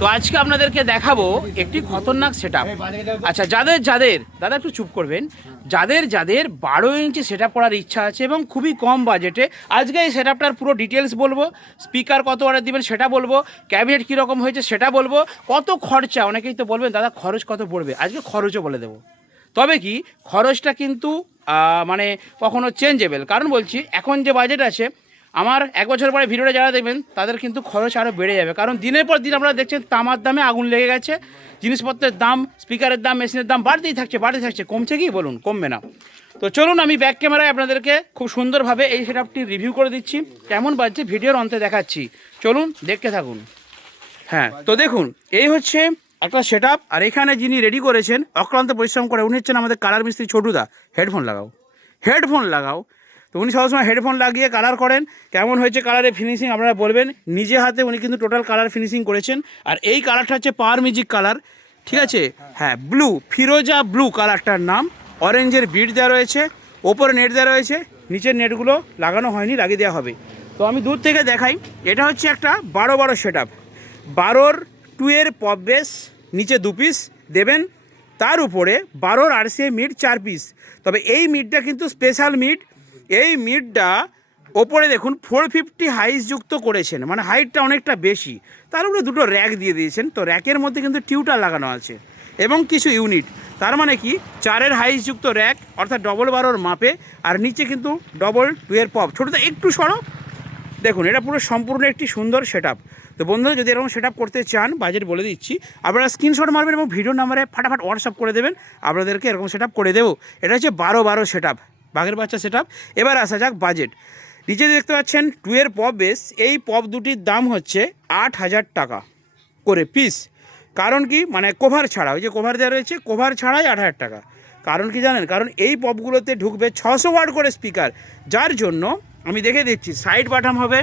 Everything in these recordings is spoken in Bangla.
তো আজকে আপনাদেরকে দেখাবো একটি খতরনাক সেট আচ্ছা যাদের যাদের দাদা একটু চুপ করবেন যাদের যাদের বারো ইঞ্চি সেট করার ইচ্ছা আছে এবং খুবই কম বাজেটে আজকে এই সেট পুরো ডিটেলস বলবো স্পিকার কত অর্ডার দিবেন সেটা বলবো ক্যাবিনেট কীরকম হয়েছে সেটা বলবো কত খরচা অনেকেই তো বলবেন দাদা খরচ কত পড়বে আজকে খরচও বলে দেবো তবে কি খরচটা কিন্তু মানে কখনো চেঞ্জেবেল কারণ বলছি এখন যে বাজেট আছে আমার এক বছর পরে ভিডিওটা যারা দেখবেন তাদের কিন্তু খরচ আরও বেড়ে যাবে কারণ দিনের পর দিন আপনারা দেখছেন তামার দামে আগুন লেগে গেছে জিনিসপত্রের দাম স্পিকারের দাম মেশিনের দাম বাড়তেই থাকছে বাড়তে থাকছে কমছে কি বলুন কমবে না তো চলুন আমি ব্যাক ক্যামেরায় আপনাদেরকে খুব সুন্দরভাবে এই সেটআপটি রিভিউ করে দিচ্ছি কেমন বাজছে ভিডিওর অন্তে দেখাচ্ছি চলুন দেখতে থাকুন হ্যাঁ তো দেখুন এই হচ্ছে একটা সেট আর এখানে যিনি রেডি করেছেন অক্লান্ত পরিশ্রম করে উনি হচ্ছেন আমাদের কালার মিস্ত্রি ছোটুদা হেডফোন লাগাও হেডফোন লাগাও তো উনি সবসময় হেডফোন লাগিয়ে কালার করেন কেমন হয়েছে কালারে ফিনিশিং আপনারা বলবেন নিজে হাতে উনি কিন্তু টোটাল কালার ফিনিশিং করেছেন আর এই কালারটা হচ্ছে পাওয়ার মিউজিক কালার ঠিক আছে হ্যাঁ ব্লু ফিরোজা ব্লু কালারটার নাম অরেঞ্জের বিট দেওয়া রয়েছে ওপরে নেট দেওয়া রয়েছে নিচের নেটগুলো লাগানো হয়নি লাগিয়ে দেওয়া হবে তো আমি দূর থেকে দেখাই এটা হচ্ছে একটা বারো বারো সেট আপ বারোর টুয়ের পপ বেস নিচে দু পিস দেবেন তার উপরে বারোর আরসিএ মিট চার পিস তবে এই মিটটা কিন্তু স্পেশাল মিট এই মিটটা ওপরে দেখুন ফোর ফিফটি হাইস যুক্ত করেছেন মানে হাইটটা অনেকটা বেশি তার উপরে দুটো র্যাক দিয়ে দিয়েছেন তো র্যাকের মধ্যে কিন্তু টিউটার লাগানো আছে এবং কিছু ইউনিট তার মানে কি চারের হাইসযুক্ত র্যাক অর্থাৎ ডবল বারোর মাপে আর নিচে কিন্তু ডবল টুয়ের পপ ছোটোটা একটু সরো দেখুন এটা পুরো সম্পূর্ণ একটি সুন্দর সেট তো বন্ধুরা যদি এরকম সেট করতে চান বাজেট বলে দিচ্ছি আপনারা স্ক্রিনশট মারবেন এবং ভিডিও নাম্বারে ফাটাফাট হোয়াটসঅ্যাপ করে দেবেন আপনাদেরকে এরকম সেট করে দেবো এটা হচ্ছে বারো বারো সেট বাঘের বাচ্চা সেট এবার আসা যাক বাজেট নিচে দেখতে পাচ্ছেন টুয়ের পপ বেস এই পপ দুটির দাম হচ্ছে আট হাজার টাকা করে পিস কারণ কি মানে কোভার ছাড়া ওই যে কোভার দেওয়া রয়েছে কোভার ছাড়াই আট হাজার টাকা কারণ কি জানেন কারণ এই পপগুলোতে ঢুকবে ছশো ওয়াট করে স্পিকার যার জন্য আমি দেখে দিচ্ছি সাইড বাটাম হবে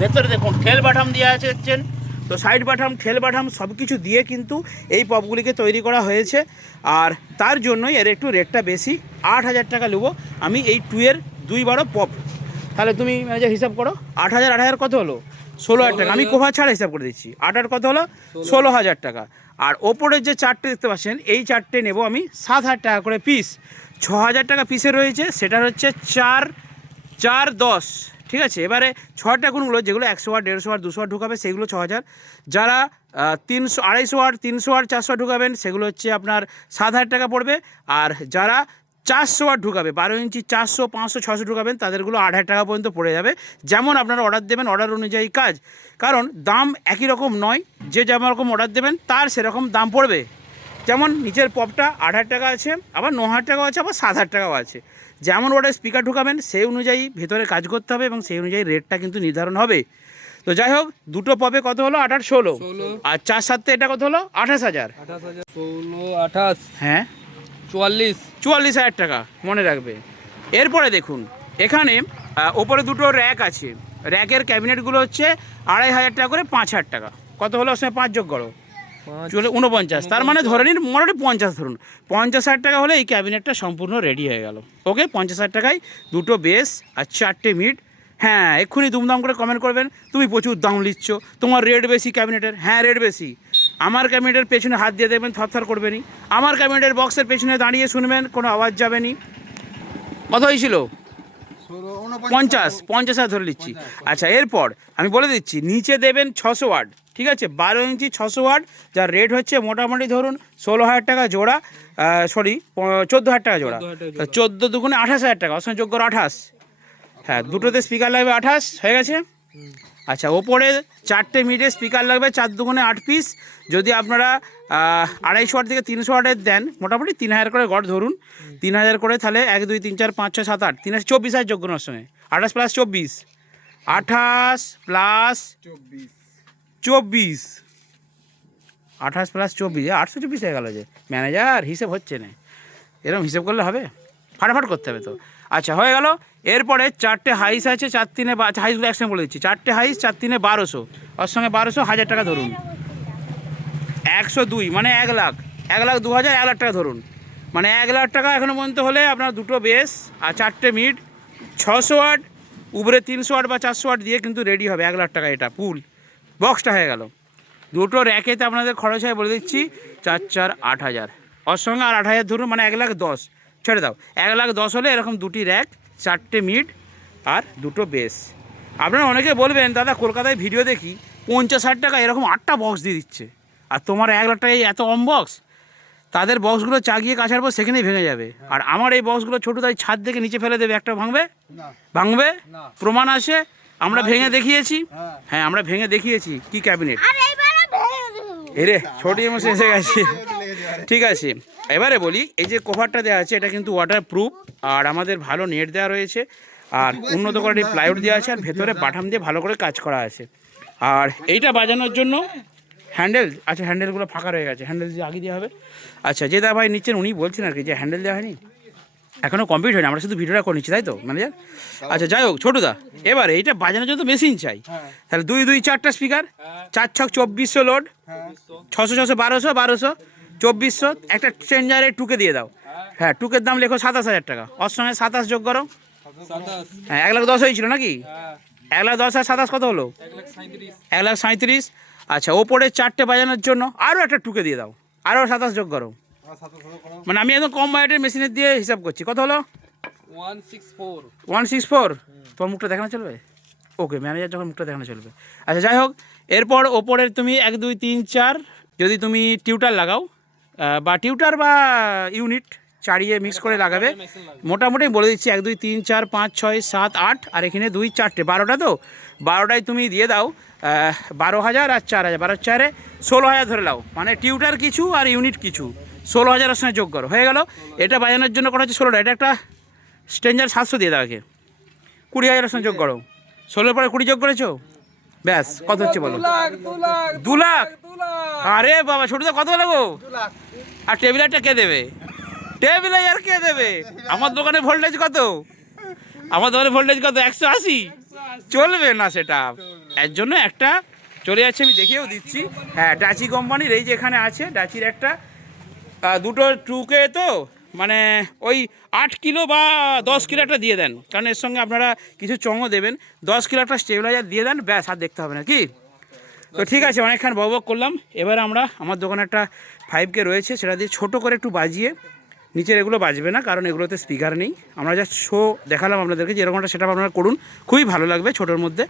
ভেতরে দেখুন ঠেল বাটাম দিয়ে আছে দেখছেন তো সাইড বাটাম ঠেল বাটাম সব কিছু দিয়ে কিন্তু এই পপগুলিকে তৈরি করা হয়েছে আর তার জন্যই এর একটু রেটটা বেশি আট হাজার টাকা নেবো আমি এই টুয়ের দুই বারো পপ তাহলে তুমি ম্যানেজার হিসাব করো আট হাজার আট হাজার কত হলো ষোলো হাজার টাকা আমি কোভা ছাড়া হিসাব করে দিচ্ছি আট আট কত হলো ষোলো হাজার টাকা আর ওপরের যে চারটে দেখতে পাচ্ছেন এই চারটে নেব আমি সাত হাজার টাকা করে পিস ছ হাজার টাকা পিসে রয়েছে সেটা হচ্ছে চার চার দশ ঠিক আছে এবারে ছটা ঠাকুরগুলো যেগুলো একশো ওয়াট দেড়শো ওয়াট দুশো ওয়াট ঢুকাবে সেগুলো ছ হাজার যারা তিনশো আড়াইশো ওয়াট তিনশো ওয়াট চারশো ওয়াট ঢুকাবেন সেগুলো হচ্ছে আপনার সাত হাজার টাকা পড়বে আর যারা চারশো ওয়াট ঢুকাবে বারো ইঞ্চি চারশো পাঁচশো ছশো ঢুকাবেন তাদেরগুলো আট হাজার টাকা পর্যন্ত পড়ে যাবে যেমন আপনারা অর্ডার দেবেন অর্ডার অনুযায়ী কাজ কারণ দাম একই রকম নয় যে যেমন রকম অর্ডার দেবেন তার সেরকম দাম পড়বে যেমন নিচের পপটা আট হাজার টাকা আছে আবার ন হাজার টাকাও আছে আবার সাত হাজার টাকাও আছে যেমন ওটা স্পিকার ঢুকাবেন সেই অনুযায়ী ভেতরে কাজ করতে হবে এবং সেই অনুযায়ী রেটটা কিন্তু নির্ধারণ হবে তো যাই হোক দুটো পপে কত হলো আঠাশ ষোলো আর চার সাথে এটা কত হলো আঠাশ হাজার ষোলো আঠাশ হ্যাঁ চুয়াল্লিশ চুয়াল্লিশ হাজার টাকা মনে রাখবে এরপরে দেখুন এখানে ওপরে দুটো র্যাক আছে র্যাকের ক্যাবিনেটগুলো হচ্ছে আড়াই হাজার টাকা করে পাঁচ হাজার টাকা কত হলো সঙ্গে পাঁচ যোগ করো চলে উনপঞ্চাশ তার মানে ধরে নিন মোটামুটি পঞ্চাশ ধরুন পঞ্চাশ হাজার টাকা হলে এই ক্যাবিনেটটা সম্পূর্ণ রেডি হয়ে গেল ওকে পঞ্চাশ হাজার টাকায় দুটো বেস আর চারটে মিড হ্যাঁ এক্ষুনি দুমদাম করে কমেন্ট করবেন তুমি প্রচুর দাম নিচ্ছ তোমার রেট বেশি ক্যাবিনেটের হ্যাঁ রেট বেশি আমার ক্যাবিনেটের পেছনে হাত দিয়ে দেখবেন থরথর করবেনি আমার ক্যাবিনেটের বক্সের পেছনে দাঁড়িয়ে শুনবেন কোনো আওয়াজ যাবেনি কত হয়েছিল পঞ্চাশ পঞ্চাশ হাজার ধরে নিচ্ছি আচ্ছা এরপর আমি বলে দিচ্ছি নিচে দেবেন ছশো ওয়ার্ড ঠিক আছে বারো ইঞ্চি ছশো ওয়াট যার রেট হচ্ছে মোটামুটি ধরুন ষোলো হাজার টাকা জোড়া সরি চোদ্দো হাজার টাকা জোড়া চোদ্দো দুগুণে আঠাশ হাজার টাকা অসংযোগ্য আঠাশ হ্যাঁ দুটোতে স্পিকার লাগবে আঠাশ হয়ে গেছে আচ্ছা ওপরে চারটে মিটে স্পিকার লাগবে চার দুগুণে আট পিস যদি আপনারা আড়াইশো ওয়াট থেকে তিনশো ওয়াটের দেন মোটামুটি তিন হাজার করে গড় ধরুন তিন হাজার করে তাহলে এক দুই তিন চার পাঁচ ছয় সাত আট তিন হাজার চব্বিশ হাজার যোগ্য নয় সঙ্গে আঠাশ প্লাস চব্বিশ আঠাশ প্লাস চব্বিশ চব্বিশ আঠাশ প্লাস চব্বিশ আটশো চব্বিশ হয়ে গেলো যে ম্যানেজার হিসেব হচ্ছে না এরকম হিসেব করলে হবে ফাটাফাট করতে হবে তো আচ্ছা হয়ে গেল এরপরে চারটে হাইস আছে চার তিনে হাইসগুলো আচ্ছা, একসঙ্গে বলে দিচ্ছি চারটে হাইস চার তিনে বারোশো ওর সঙ্গে বারোশো হাজার টাকা ধরুন একশো দুই মানে এক লাখ এক লাখ দু হাজার এক লাখ টাকা ধরুন মানে এক লাখ টাকা এখনও পর্যন্ত হলে আপনার দুটো বেস আর চারটে মিট ছশো আট উপরে তিনশো আট বা চারশো আট দিয়ে কিন্তু রেডি হবে এক লাখ টাকা এটা পুল বক্সটা হয়ে গেল দুটো র্যাকেতে আপনাদের খরচ হয় বলে দিচ্ছি চার চার আট হাজার ওর সঙ্গে আর আট হাজার ধরুন মানে এক লাখ দশ ছেড়ে দাও এক লাখ দশ হলে এরকম দুটি র্যাক চারটে মিড আর দুটো বেস আপনারা অনেকে বলবেন দাদা কলকাতায় ভিডিও দেখি পঞ্চাশ ষাট টাকা এরকম আটটা বক্স দিয়ে দিচ্ছে আর তোমার এক লাখ টাকায় এত অমবক্স তাদের বক্সগুলো চাগিয়ে কাছার পর সেখানেই ভেঙে যাবে আর আমার এই বক্সগুলো ছোটো তাই ছাদ থেকে নিচে ফেলে দেবে একটা ভাঙবে ভাঙবে প্রমাণ আছে আমরা ভেঙে দেখিয়েছি হ্যাঁ।, হ্যাঁ আমরা ভেঙে দেখিয়েছি কি ক্যাবিনেট এরে ছোট এমস এসে গেছে ঠিক আছে এবারে বলি এই যে কভারটা দেওয়া আছে এটা কিন্তু ওয়াটার প্রুফ আর আমাদের ভালো নেট দেওয়া রয়েছে আর উন্নত করে প্লাইউড দেওয়া আছে আর ভেতরে বাটাম দিয়ে ভালো করে কাজ করা আছে হ্যাঁ। আর এইটা বাজানোর জন্য হ্যান্ডেল আচ্ছা হ্যান্ডেলগুলো ফাঁকা রয়ে গেছে হ্যান্ডেল দিয়ে আগে দেওয়া হবে আচ্ছা যে দা ভাই নিচ্ছেন উনি বলছেন আর কি যে হ্যান্ডেল দেওয়া হয়নি এখনো কমপ্লিট হয়নি আমরা শুধু ভিডিওটা করে নিচ্ছি তাই তো ম্যানেজার আচ্ছা যাই হোক ছোটুদা এবারে এইটা বাজানোর জন্য মেশিন চাই হ্যাঁ। তাহলে দুই দুই চারটা স্পিকার হ্যাঁ। চার ছক চব্বিশশো লোড হ্যাঁ। ছশো ছশো বারোশো বারোশো চব্বিশশো একটা চেঞ্জারে টুকে দিয়ে দাও হ্যাঁ টুকের দাম লেখো সাতাশ হাজার টাকা ওর সঙ্গে সাতাশ যোগ করো হ্যাঁ এক লাখ দশ হয়েছিল নাকি এক লাখ দশ আর সাতাশ কত হলো এক লাখ সাঁত্রিশ আচ্ছা ওপরে চারটে বাজানোর জন্য আরও একটা টুকে দিয়ে দাও আরও সাতাশ যোগ করো মানে আমি একদম কম বায়োটের মেশিনের দিয়ে হিসাব করছি কত হলো ওয়ান সিক্স ফোর তোমার মুখটা দেখানো চলবে ওকে ম্যানেজার যখন মুখটা দেখানো চলবে আচ্ছা যাই হোক এরপর ওপরের তুমি এক দুই তিন চার যদি তুমি টিউটার লাগাও বা টিউটার বা ইউনিট চারিয়ে মিক্স করে লাগাবে মোটামুটি বলে দিচ্ছি এক দুই তিন চার পাঁচ ছয় সাত আট আর এখানে দুই চারটে বারোটা তো বারোটায় তুমি দিয়ে দাও বারো হাজার আর চার হাজার বারো চারে ষোলো হাজার ধরে লাও মানে টিউটার কিছু আর ইউনিট কিছু ষোলো হাজারের সঙ্গে যোগ করো হয়ে গেল এটা বাজানোর জন্য করা হচ্ছে ষোলোটা এটা একটা স্ট্রেঞ্জার সাতশো দিয়ে দাও কুড়ি হাজারের সঙ্গে যোগ করো ষোলোর পরে কুড়ি যোগ করেছো ব্যাস কত হচ্ছে বলো দু লাখ আরে বাবা ছোটো কত লাগো আর টেবিলারটা কে দেবে টেবিল আর কে দেবে আমার দোকানে ভোল্টেজ কত আমার দোকানে ভোল্টেজ কত একশো আশি চলবে না সেটা এর জন্য একটা চলে যাচ্ছে আমি দেখেও দিচ্ছি হ্যাঁ ডাচি কোম্পানির এই যে এখানে আছে ডাচির একটা দুটো টুকে তো মানে ওই আট কিলো বা দশ কিলো একটা দিয়ে দেন কারণ এর সঙ্গে আপনারা কিছু চঙও দেবেন দশ কিলো একটা স্টেবিলাইজার দিয়ে দেন ব্যাস আর দেখতে হবে না কি তো ঠিক আছে অনেকক্ষণ বক করলাম এবার আমরা আমার দোকানে একটা ফাইভ কে রয়েছে সেটা দিয়ে ছোটো করে একটু বাজিয়ে নিচের এগুলো বাজবে না কারণ এগুলোতে স্পিকার নেই আমরা যা শো দেখালাম আপনাদেরকে যেরকমটা সেটা আপনারা করুন খুবই ভালো লাগবে ছোটোর মধ্যে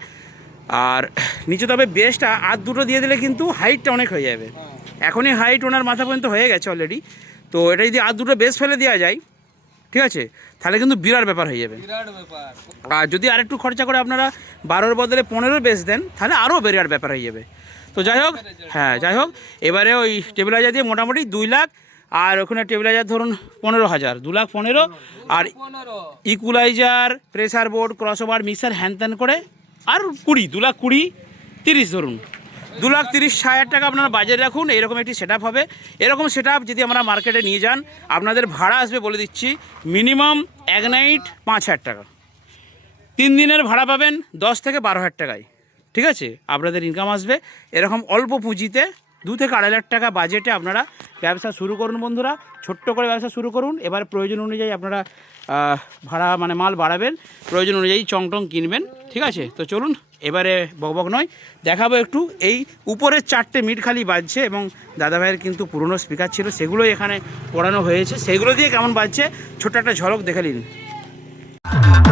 আর নিচে তবে বেসটা আর দুটো দিয়ে দিলে কিন্তু হাইটটা অনেক হয়ে যাবে এখনই হাইট ওনার মাথা পর্যন্ত হয়ে গেছে অলরেডি তো এটা যদি আর দুটো বেশ ফেলে দেওয়া যায় ঠিক আছে তাহলে কিন্তু বিরাট ব্যাপার হয়ে যাবে আর যদি আরেকটু খরচা করে আপনারা বারোর বদলে পনেরো বেশ দেন তাহলে আরও বিরাট ব্যাপার হয়ে যাবে তো যাই হোক হ্যাঁ যাই হোক এবারে ওই টেবিলাইজার দিয়ে মোটামুটি দুই লাখ আর ওখানে টেবিলাইজার ধরুন পনেরো হাজার দু লাখ পনেরো আর equaliser pressure board crossover mixer হ্যান ত্যান করে আর কুড়ি দু লাখ কুড়ি তিরিশ ধরুন দু লাখ তিরিশ হাজার টাকা আপনারা বাজেট রাখুন এরকম একটি সেট হবে এরকম সেট যদি আমরা মার্কেটে নিয়ে যান আপনাদের ভাড়া আসবে বলে দিচ্ছি মিনিমাম এক নাইট পাঁচ হাজার টাকা তিন দিনের ভাড়া পাবেন দশ থেকে বারো হাজার টাকায় ঠিক আছে আপনাদের ইনকাম আসবে এরকম অল্প পুঁজিতে দু থেকে আড়াই লাখ টাকা বাজেটে আপনারা ব্যবসা শুরু করুন বন্ধুরা ছোট্ট করে ব্যবসা শুরু করুন এবার প্রয়োজন অনুযায়ী আপনারা ভাড়া মানে মাল বাড়াবেন প্রয়োজন অনুযায়ী টং কিনবেন ঠিক আছে তো চলুন এবারে বকবক নয় দেখাবো একটু এই উপরের চারটে মিট খালি বাজছে এবং দাদাভাইয়ের কিন্তু পুরনো স্পিকার ছিল সেগুলোই এখানে পড়ানো হয়েছে সেগুলো দিয়ে কেমন বাজছে ছোট্ট একটা ঝলক দেখে নিন